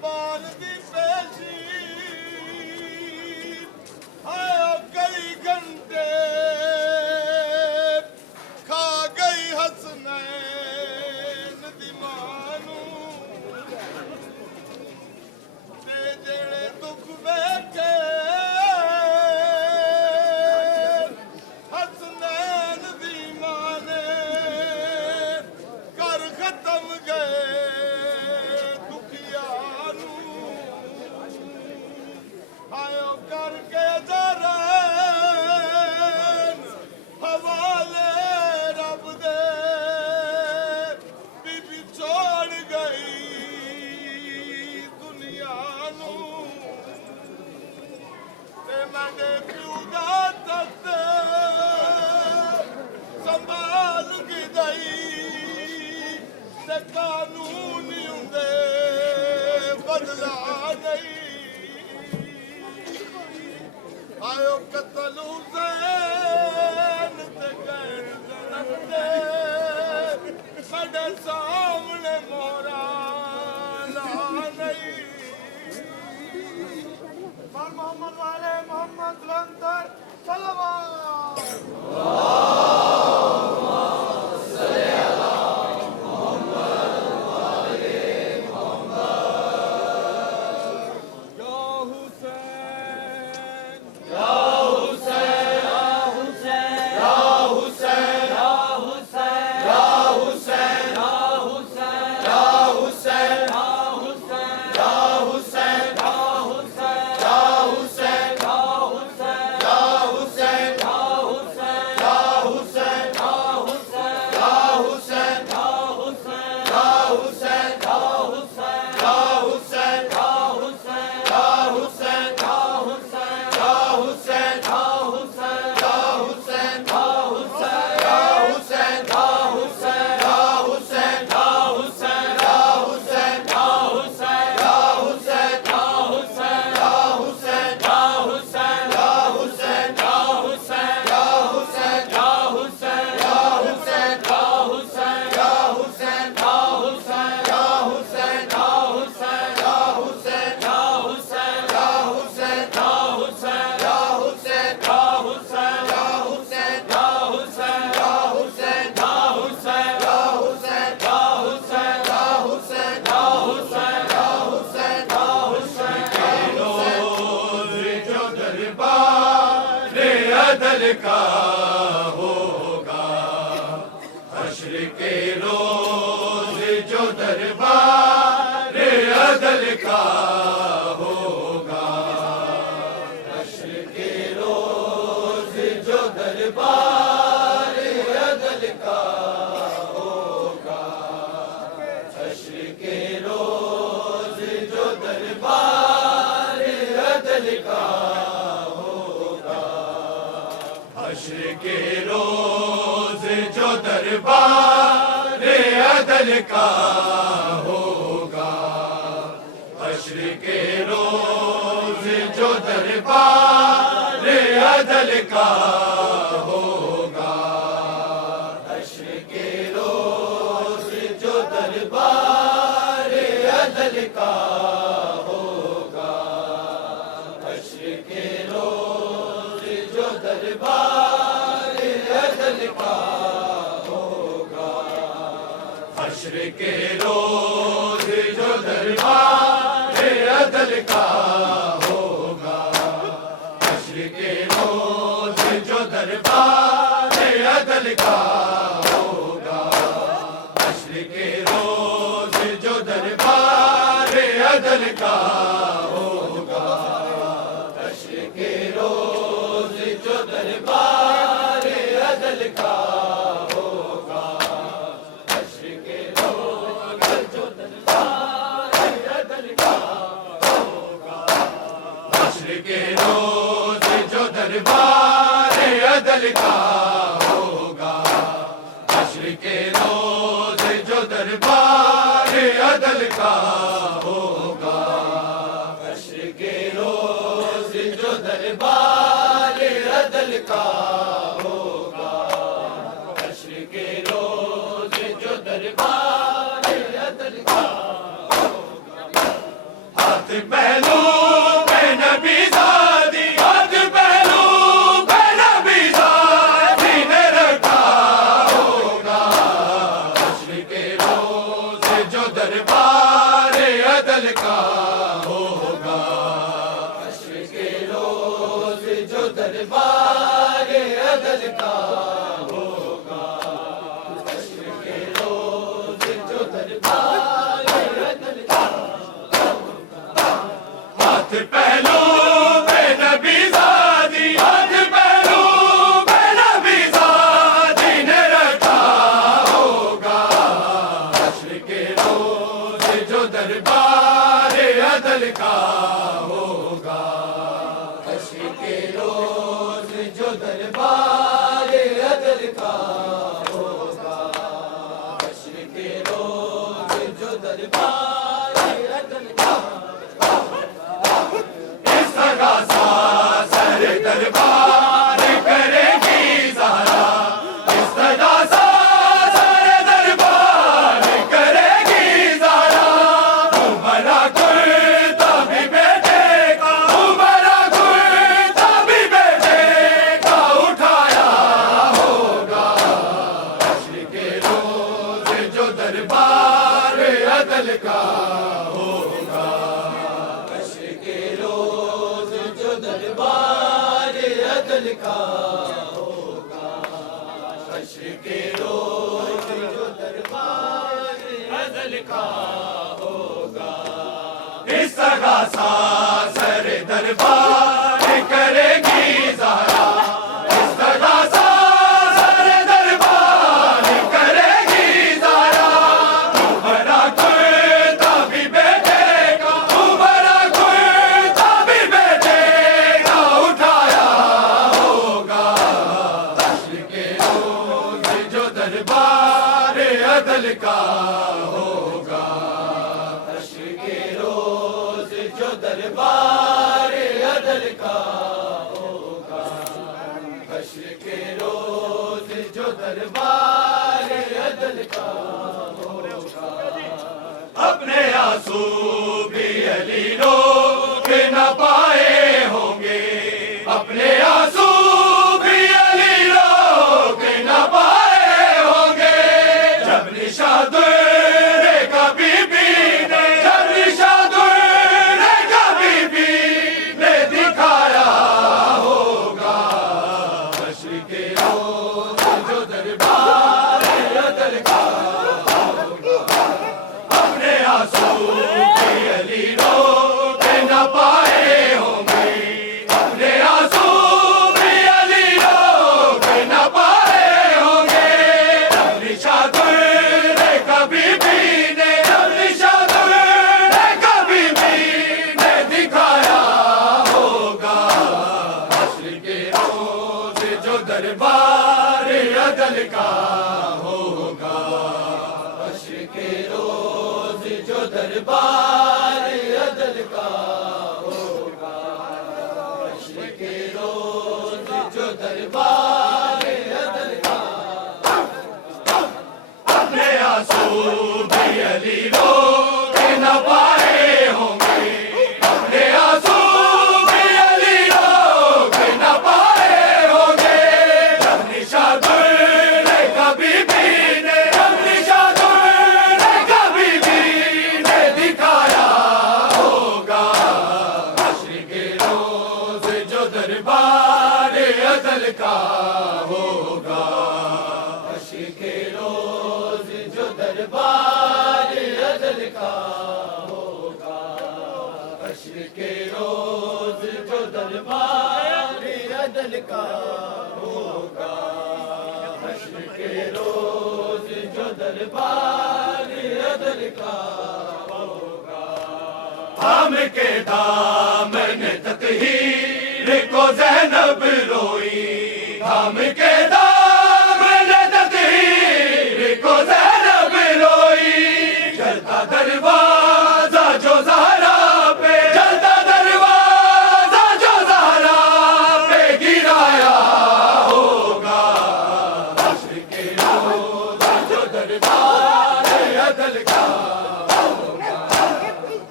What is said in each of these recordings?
زبان دی پیشی آیا کئی گھنٹے کھا گئی حسنین دی مانو تے جڑے دکھ ویکھے حسنین دی ماں نے کر ختم گئے دکھیاں نو آیو کر کے جرائن حوالے رب دے بی بی چھوڑ گئی دنیا نو تے میں پیو دا تخت سنبھال کے دئی تے قانون ہوندے بدلا نہیں آیو قتل حسین تے غیر ظلم دے ساڈے سامنے مورا لا نہیں پر محمد والے محمد لندر صلوات عدل کا ہوگا حشر کے روز جو دربار عدل کا ہوگا حشر کے روز جو دربار عدل کا ہوگا حشر کے روز جو دربار عدل کا حشر کے روز جو دربار عدل کا ہوگا حشر کے روز جو دربار عدل کا ہوگا حشر کے روز جو دربار عدل کا ہوگا حشر کے روز جو دربار عدل کا ہوگا حشر کے روز جو دربار عدل کا ہوگا حشر کے روز جو دربار عدل کا ہوگا حشر کے روز جو دربار عدل کا ہوگا حشر کے روز جو دربار عدل کا ہوگا حشر کے روز جو دربار عدل کا ہوگا حشر کے روز جو دربار عدل کا ہوگا حشر کے روز جو دربار عدل کا ہوگا حشر کے روز جو دربار عدل کا ہوگا حشر کے روز جو دربار عدل کا ہوگا جو دربار عدل کا ہوگا، حشر کے روز جو دربار عدل کا ہوگا، حشر کے روز جو دربار عدل کا ہوگا، ہاتھ پہلو پہ نبی زادی، ہاتھ پہلو پہ نبی زادی نے رکھا ہوگا، حشر کے روز جو دربار عدل کا ہوگا، حشر کے روز جو دربار عدل کا ہوگا، حشر کے روز جو دربار عدل کا ہوگا، اس طرح سا سر دربار کرے گی زہرا، اس طرح سا سر دربار کرے گی زہرا، عمرہ کرتا بھی بیٹے کا، عمرہ کرتا بھی بیٹے کا اٹھایا ہوگا، حشر کے روز جو دربار عدل کا ہوگا، حشر کے روز جو دربار عدل کا ہوگا، حشر کے روز جو دربار عدل کا ہوگا، اس طرح سا سر دربار کرے گی زہرا، اس طرح سا سر دربار کرے گی زہرا، عمرہ کرتا بھی بیٹے کا، عمرہ کرتا بھی بیٹے کا اٹھایا ہوگا، حشر کے روز جو دربار عدل کا ہوگا، حشر کے روز جو دربار عدل کا ہوگا، حشر کے روز جو دربار عدل کا ہوگا، اپنے آنسو بھی علی روک نہ پائے ہوں گے، اپنے آنسو بھی علی روک نہ پائے ہوں گے، جب نشاد کبھی بھی نے، جب نشاد کبھی بھی نے دکھایا ہوگا، حشر کے روز جو دربار عدل کا ہوگا، اپنے آنسو بھی علی روک نہ پائے ہوں گے، اپنے آنسو بھی علی روک نہ پائے ہوں گے، جب نشاد کبھی بھی نے، جب نشاد کبھی بھی نے دکھایا ہوگا، حشر کے روز جو دربار عدل کا ہوگا، حشر کے روز جو دربار عدل کا ہوگا، حشر کے روز جو دربار عدل کا ہوگا، اپنے آنسو بھی علی روک نہ پائے ہوں گے، اپنے آنسو بھی علی روک نہ پائے ہوں گے، جب نشاد کبھی بھی نے، جب نشاد کبھی بھی نے دکھایا ہوگا، حشر کے روز جو دربار عدل کا ہوگا، حشر کے روز جو دربار عدل کا ہوگا، حشر کے روز جو دربار عدل کا ہوگا، حشر کے روز جو دربار عدل کا ہوگا، ہم کے دامن تطہیر کو زینب روئی، ہم کے دامن تطہیر کو زینب روئی، جلتا دروازہ جو زہرا پہ، جلتا دروازہ جو زہرا پہ گرایا ہوگا، حشر کے روز جو دربار عدل کا ہوگا،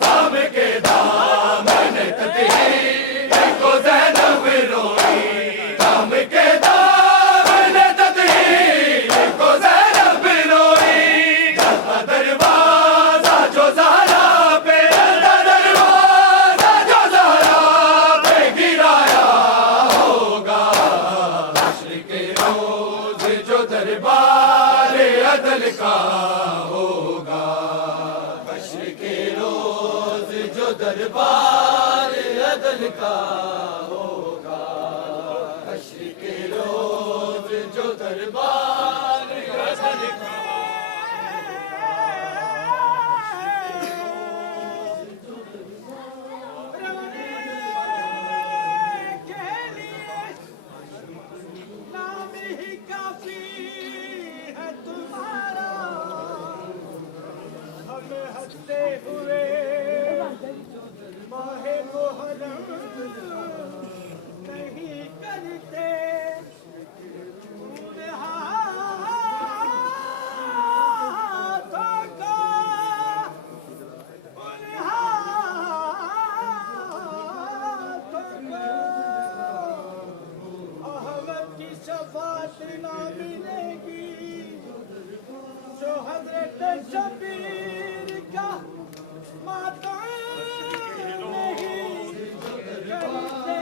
ہم کے دامن تطہیر کو زینب روئی، ہم کے دامن تطہیر کو زینب روئی، جلتا دروازہ جو دربار عدل کا ہوگا، حشر کے روز جو دربار عدل کا شبیر کا ماتم نہیں کرتے،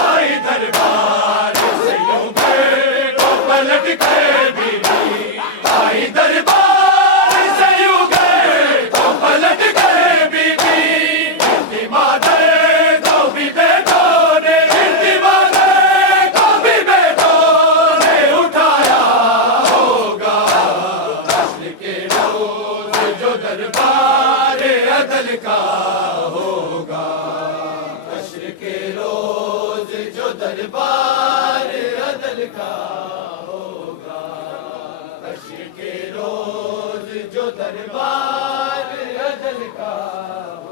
آئی دربار سے یوں گئے تو پلٹ گئے بی بی، آئی دربار سے یوں گئے تو پلٹ گئے بی بی، گرتی مادر کو بھی بیٹوں نے، گرتی مادر کو بھی بیٹوں نے اٹھایا ہوگا، حشر کے روز جو دربار عدل کا ہوگا، حشر کے روز جو دربار عدل کا ہوگا، حشر کے روز جو دربار عدل کا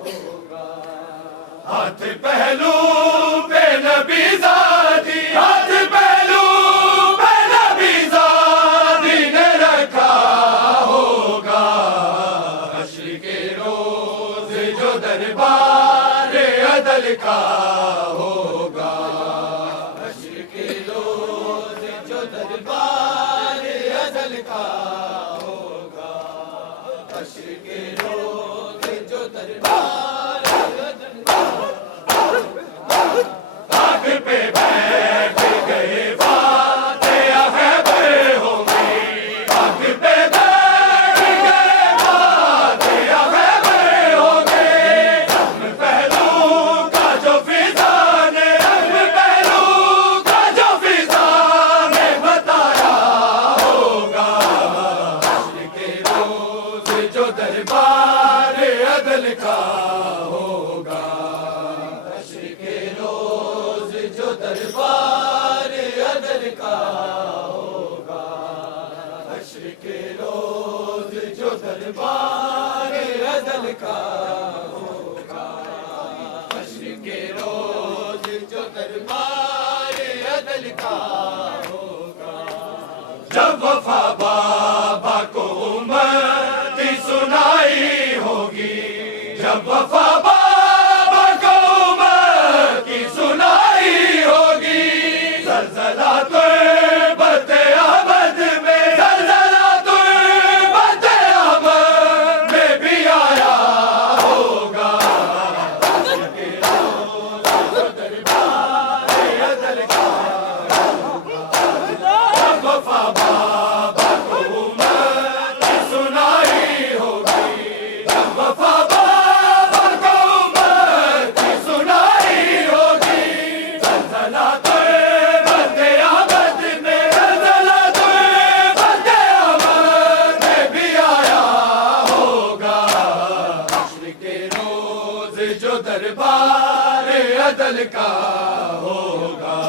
ہوگا، ہاتھ پہلو پہ نبی زادی، ہاتھ پہلو پہ نبی زادی نے رکھا ہوگا، حشر کے روز جو دربار عدل کا ہوگا، حشر کے روز جو دربار عدل کا ہوگا، حشر کے روز جو دربار عدل کا آگ پہ بیٹھ گئے فاتح خیبر ہوں گے، آگ پہ بیٹھ گئے فاتح خیبر ہوں گے، رغم پہلو کا جو فضا نے، رغم پہلو کا جو فضا نے بتایا ہوگا، حشر کے روز جو دربار عدل کا ہوگا، حشر کے روز جو دربار عدل کا ہوگا، حشر کے روز جو دربار عدل کا ہوگا، حشر کے روز جو دربار عدل کا ہوگا، جب وفا بابا کو امتی سنائی ہوگی، جب وفا بابا کو امتی سنائی ہوگی، زلزلہ تربت ابد میں، زلزلہ تربت ابد میں بھی آیا ہوگا، حشر کے روز جو دربار عدل کا ہوگا، جب وفا بابا کو امتی سنائی ہوگی، جب وفا بابا کو امتی سنائی ہوگی، زلزلہ تربت ابد میں، زلزلہ تربت ابد میں بھی آیا ہوگا، حشر کے روز جو دربار عدل کا ہوگا،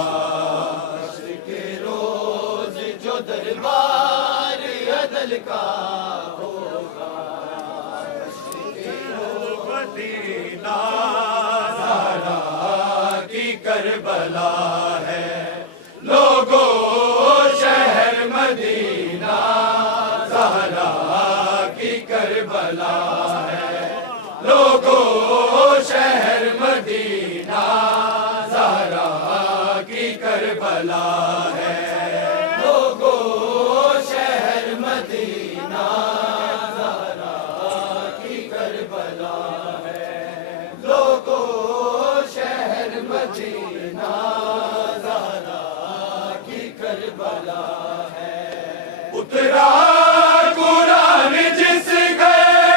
حشر کے روز جو دربار عدل کا ہوگا، مدینہ زہرا کی کربلا ہے، لوگوں شہر مدینہ زہرا کی کربلا ہے، لوگوں شہر مدینہ زہرا کی کربلا ہے، لوگوں شہر مدینہ زہرا کی کربلا ہے، لوگوں شہر مدینہ زہرا کی کربلا ہے، اترا قرآن جس گھر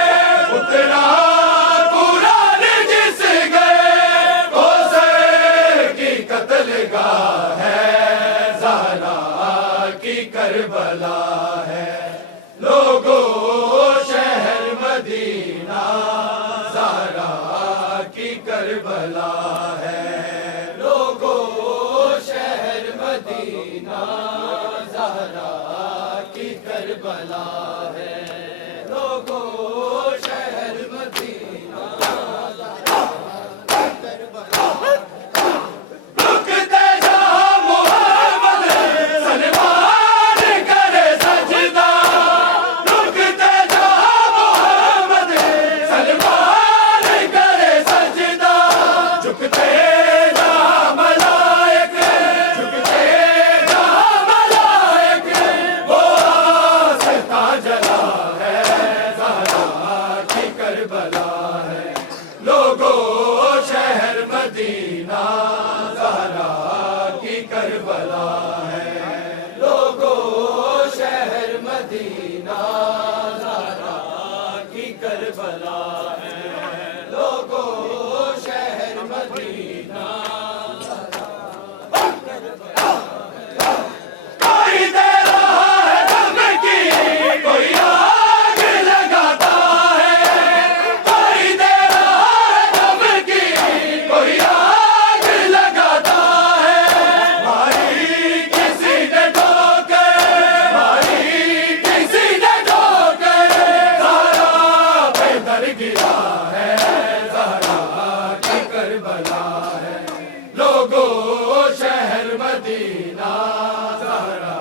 کربلا ہے لوگوں شہر مدینہ رکتے جہاں محمد سلمان کرے سجدہ رکتے جہاں محمد سلمان کرے سجدہ جھکتے جہاں ملائک جھکتے جہاں ملائک وہ آستہ جلا ہے زہرا کی کربلا ہے لوگوں شہر مدینہ زہرا کی کربلا ہے لوگوں شہر مدینہ زہرا کی کربلا ہے لوگوں شہر مدینہ کوئی دے رہا ہے دم کی کوئی آگ لگاتا ہے کوئی دے رہا ہے دم کی کوئی آگ لگاتا ہے بھائی کسی نے ٹھوکر بھائی کسی نے ٹھوکر زہرا پہ در گرا ہے زہرا کی کربلا ہے لوگوں شہر مدینہ زہرا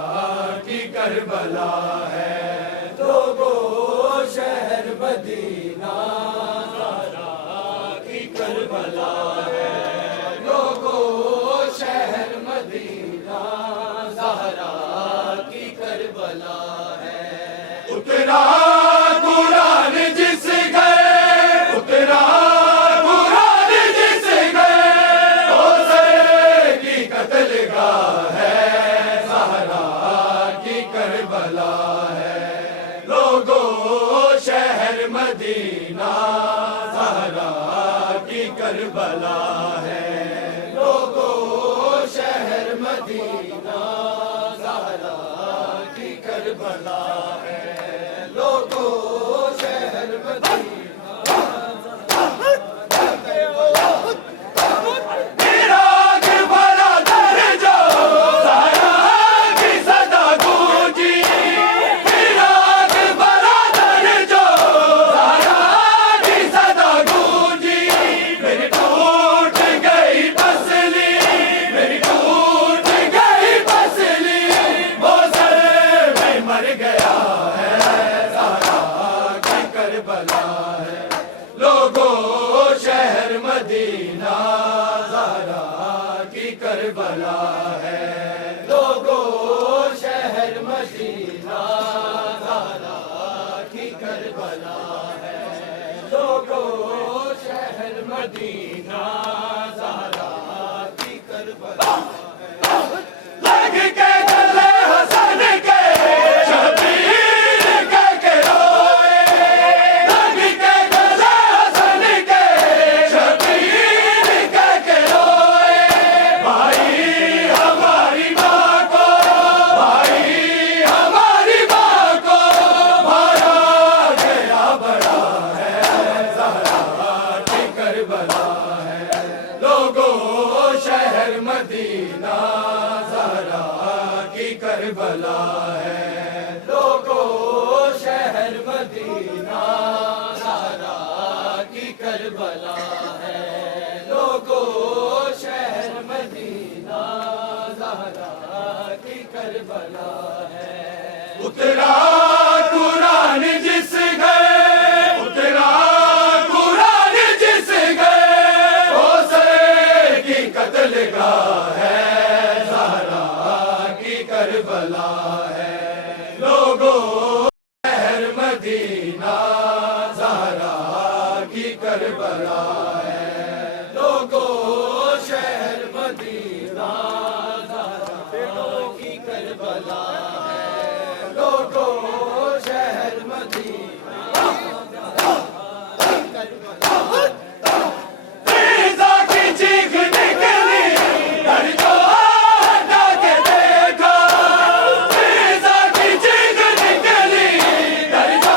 کی کربلا ہے لوگوں شہر مدینہ زہرا کی کربلا ہے لوگوں شہر مدینہ زہرا کی کربلا ہے اترا قرآن جس گھر اترا قرآن جس گھر حسین کی قتل گاہ ہے زہرا کی کربلا ہے لوگوں شہر مدینہ زہرا کی کربلا ہے لوگوں شہر مدینہ زہرا کی کربلا ہے لوگوں شہر مدینہ عراق بھرا در جو زہرا کی صدا گونجی عراق بھرا در جو زہرا کی صدا گونجی میری ٹوٹ گئی پسلی میری ٹوٹ گئی پسلی موزر میں مر گیا ہے زہرا کی کربلا ہے لوگوں شہر مدینہ زہرا کی کربلا ہے لوگوں شہر مدینہ زہرا کی کربلا ہے لوگوں شہر مدینہ زہرا کی کربلا ہے لگ کے گلے حسن کے شبیر کہہ کے روئے لگ کے گلے حسن کے شبیر کہہ کے روئے بھائی ہماری ماں کو بھائی ہماری ماں کو مارا گیا بڑا ہے زہرا کی کربلا ہے لوگوں شہر مدینہ زہرا کی کربلا ہے لوگوں شہر مدینہ زہرا کی کربلا ہے لوگوں شہر مدینہ زہرا کی کربلا ہے اترا قرآن جس گھر اترا قرآن جس گھر حسین کی قتل گاہ ہے زہرا کی کربلا ہے لوگوں شہر مدینہ زہرا کی کربلا ہے لوگوں شہر مدینہ زہرا کی کربلا ہے لوگوں شہر مدینہ فیضا کی چیخ نکلی در جو ہٹا کے دیکھا فیضا کی چیخ نکلی در جو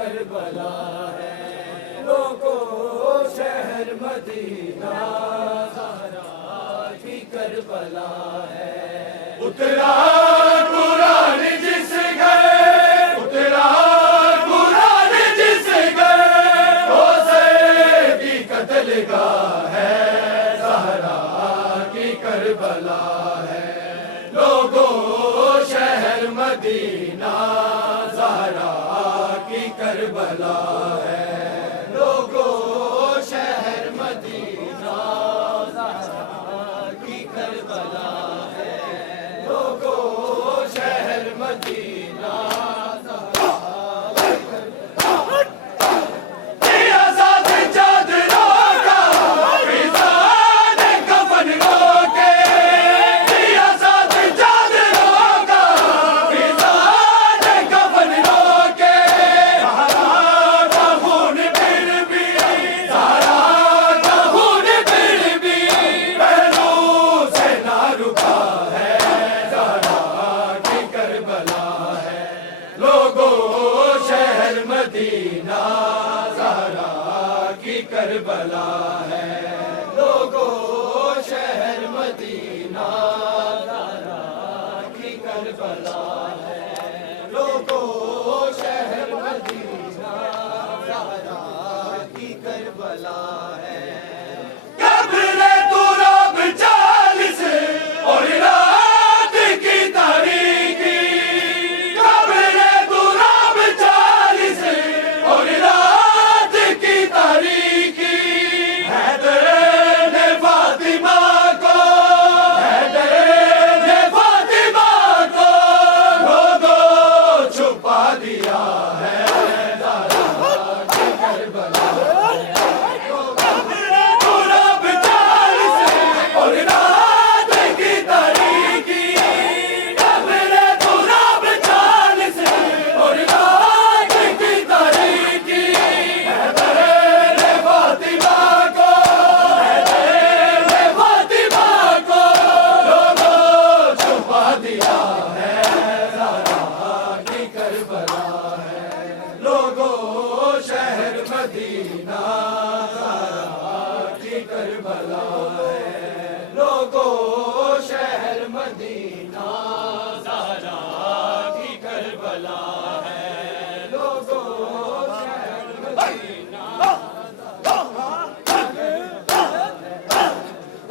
کربلا ہے لوگوں شہر مدینہ زہرا کی کربلا ہے اترا قرآن جس گھر اترا قرآن جس گھر روزے کی قتل گاہ ہے زہرا کی کربلا ہے لوگوں شہر مدینہ زہرا کی کربلا ہے لوگوں شہر مدینہ زہرا کی کربلا ہے لوگوں شہر مدینہ مدینہ زہرا کی کربلا ہے لوگوں شہر مدینہ زہرا کی کربلا ہے لوگوں شہر مدینہ زہرا کی کربلا ہے قبر تراب 40 اور رات کی تاریکی قبر تراب 40 اور رات کی تاریکی حیدر نے فاطمہ کو حیدر نے فاطمہ کو رو دو چھپا دیا ہے زہرا کی کربلا مدینہ زہرا کی کربلا ہے لوگوں شہر مدینہ زہرا کی کربلا ہے لوگوں شہر مدینہ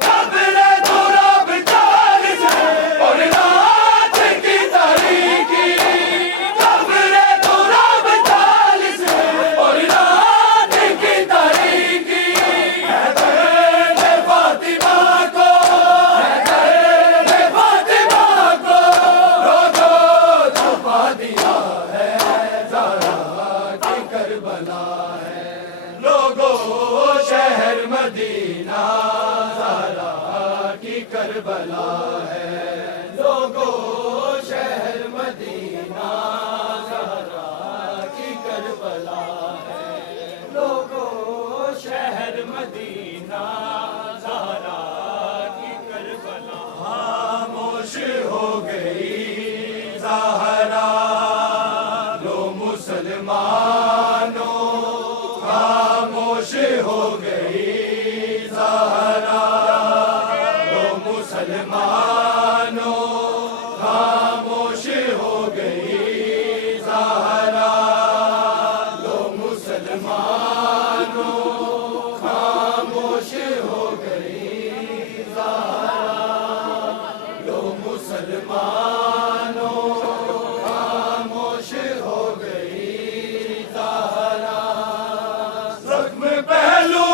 قبر تراب 40 اور رات کی تاریکی قبر تراب 40 اور رات کی تاریکی حیدر نے فاطمہ کو حیدر نے فاطمہ کو رو دو چھپا دیا ہے زہرا کی کربلا ہے لوگوں شہر مدینہ زہرا کی کربلا ہے لوگوں شہر مدینہ زہرا کی کربلا ہے لوگوں شہر مدینہ زہرا کی کربلا خاموش ہو گئی زہرا لو مسلمانوں خاموش ہو گئی زہرا لو مسلمانوں خاموش ہو گئی زہرا لو مسلمانوں خاموش ہو گئی زہرا لو مسلمانوں خاموش ہو گئی زہرا زخم پہلو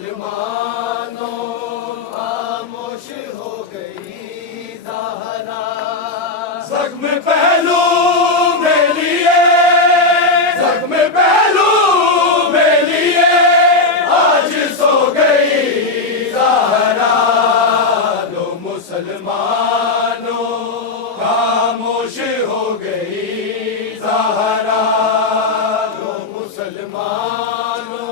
مسلمانوں خاموش ہو گئی زہرا زخم پہلو میں لیے زخم پہلو میں لیے آج سو گئی زہرا دو مسلمانوں خاموش ہو گئی زہرا دو مسلمانوں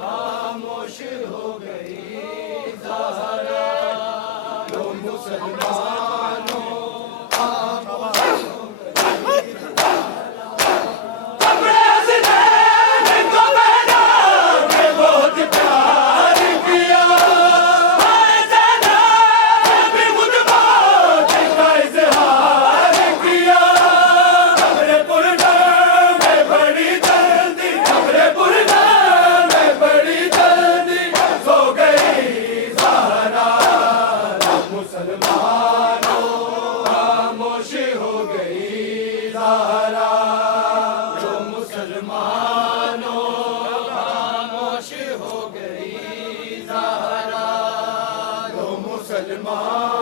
خاموش ہو گئی زہرا دو مسلمانوں اپنے حسنین کو پہنا کے بہت پیار کیا اے زینب بھی خود بات کا اظہار کیا قبر پردہ میں بڑی جلدی قبر پردہ میں بڑی جلدی سو گئی زہرا مسلمانوں خاموش ہو گئی زہرا جو مسلمانوں خاموش ہو گئی زہرا جو مسلمان